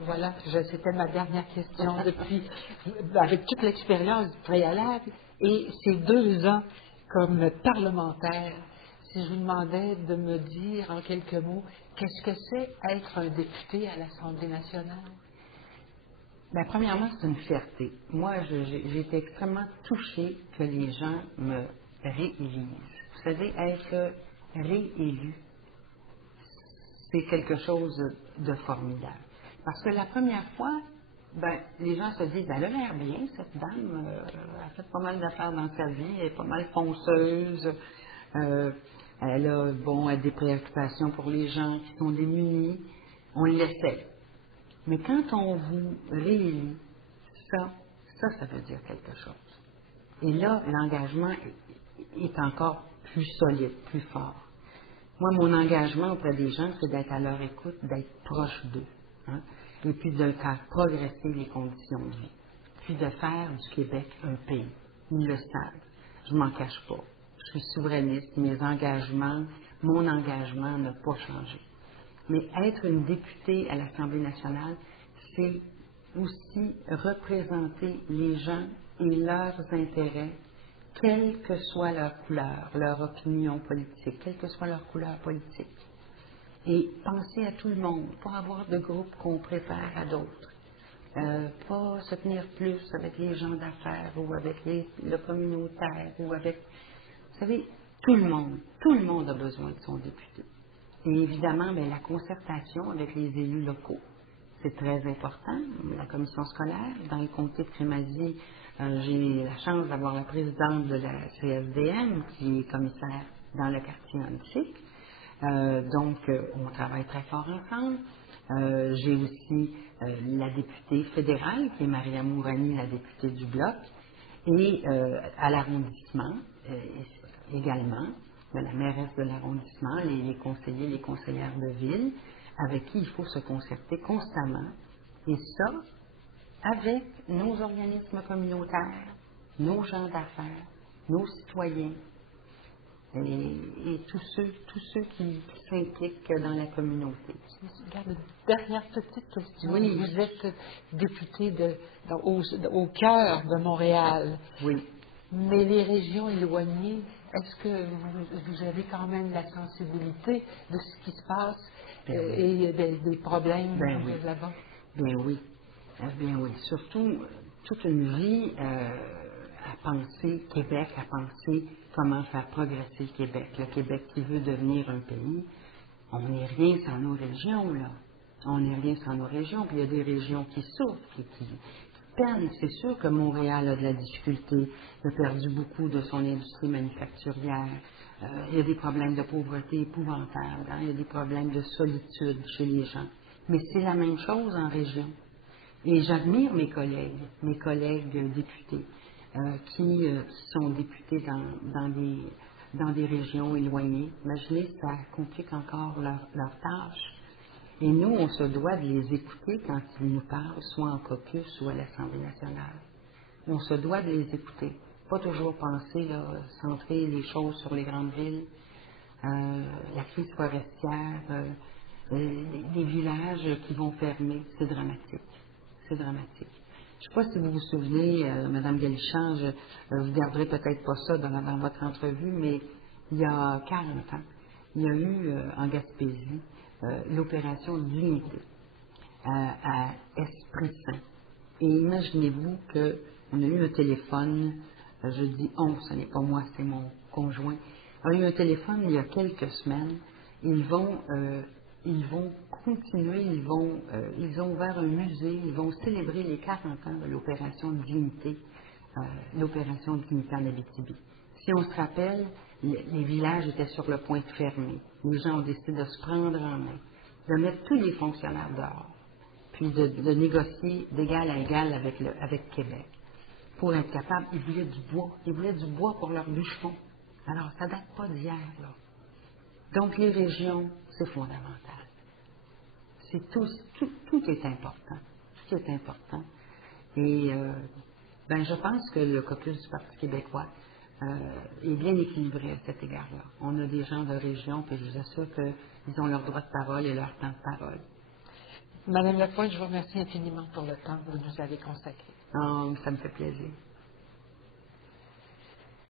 Voilà, c'était ma dernière question depuis, avec toute l'expérience du préalable et ces 2 ans comme parlementaire. Si je vous demandais de me dire en quelques mots, qu'est-ce que c'est être un député à l'Assemblée nationale? Ben, premièrement, c'est une fierté. Moi, j'ai été extrêmement touchée que les gens me réélisent. Vous savez, être réélu, c'est quelque chose de formidable. Parce que la première fois, ben, les gens se disent, ben, elle a l'air bien, cette dame, elle a fait pas mal d'affaires dans sa vie, elle est pas mal fonceuse, elle a, bon, elle a des préoccupations pour les gens qui sont démunis, on l'essaie. Mais quand on vous réélit, ça veut dire quelque chose. Et là, l'engagement est encore plus solide, plus fort. Moi, mon engagement auprès des gens, c'est d'être à leur écoute, d'être proche d'eux, hein, et puis de faire progresser les conditions de vie, puis de faire du Québec un pays. Ils le savent. Je ne m'en cache pas. Je suis souverainiste, mon engagement n'a pas changé. Mais être une députée à l'Assemblée nationale, c'est aussi représenter les gens et leurs intérêts, quelle que soit leur couleur, leur opinion politique, quelle que soit leur couleur politique. Et penser à tout le monde, pas avoir de groupe qu'on préfère à d'autres. Pas se tenir plus avec les gens d'affaires ou avec le communautaire ou avec... Vous savez, tout le monde a besoin de son député. Et évidemment, bien, la concertation avec les élus locaux, c'est très important. La commission scolaire, dans le comté de Crémazie, j'ai la chance d'avoir la présidente de la CSDM qui est commissaire dans le quartier antique. Donc, on travaille très fort ensemble. J'ai aussi la députée fédérale, qui est Maria Mourani, la députée du Bloc, et à l'arrondissement également, de la mairesse de l'arrondissement, les conseillers, les conseillères de ville, avec qui il faut se concerter constamment. Et ça, avec nos organismes communautaires, nos gens d'affaires, nos citoyens, et tous ceux qui s'impliquent dans la communauté. Regarde, une dernière petite question. Oui. Vous êtes député au cœur de Montréal. Oui. Mais les régions éloignées, est-ce que vous avez quand même la sensibilité de ce qui se passe Ben oui. et des problèmes Ben oui. là-bas? Ben oui. Bien oui. Surtout, toute une vie à penser Québec, à penser comment faire progresser le Québec. Le Québec qui veut devenir un pays, on n'est rien sans nos régions, là. On n'est rien sans nos régions. Puis il y a des régions qui souffrent, qui perdent. C'est sûr que Montréal a de la difficulté, il a perdu beaucoup de son industrie manufacturière. Il y a des problèmes de pauvreté épouvantables, hein. Il y a des problèmes de solitude chez les gens. Mais c'est la même chose en région. Et j'admire mes collègues députés, qui sont députés dans des régions éloignées. Imaginez, ça complique encore leur tâche. Et nous, on se doit de les écouter quand ils nous parlent, soit en caucus ou à l'Assemblée nationale. On se doit de les écouter. Pas toujours penser, là, centrer les choses sur les grandes villes. La crise forestière, les villages qui vont fermer, c'est dramatique. C'est dramatique. Je ne sais pas si vous vous souvenez, Mme Galichan, vous ne garderez peut-être pas ça dans votre entrevue, mais il y a 40 ans, il y a eu en Gaspésie l'opération Dignité à Esprit Saint. Et imaginez-vous qu'on a eu un téléphone, je dis on, ce n'est pas moi, c'est mon conjoint. On a eu un téléphone il y a quelques semaines. Ils vont continuer, ils ont ouvert un musée, ils vont célébrer les 40 ans de l'opération Dignité, l'opération Dignité en Abitibi. Si on se rappelle, les villages étaient sur le point de fermer. Les gens ont décidé de se prendre en main, de mettre tous les fonctionnaires dehors, puis de négocier d'égal à égal avec Québec. Pour être capable, ils voulaient du bois. Ils voulaient du bois pour leur bûcheron. Alors, ça date pas d'hier, là. Donc, les régions, c'est fondamental. Tout est important. Tout est important. Et je pense que le caucus du Parti québécois est bien équilibré à cet égard-là. On a des gens de région, puis je vous assure qu'ils ont leur droit de parole et leur temps de parole. Madame Lapointe, je vous remercie infiniment pour le temps que vous nous avez consacré. Oh, ça me fait plaisir.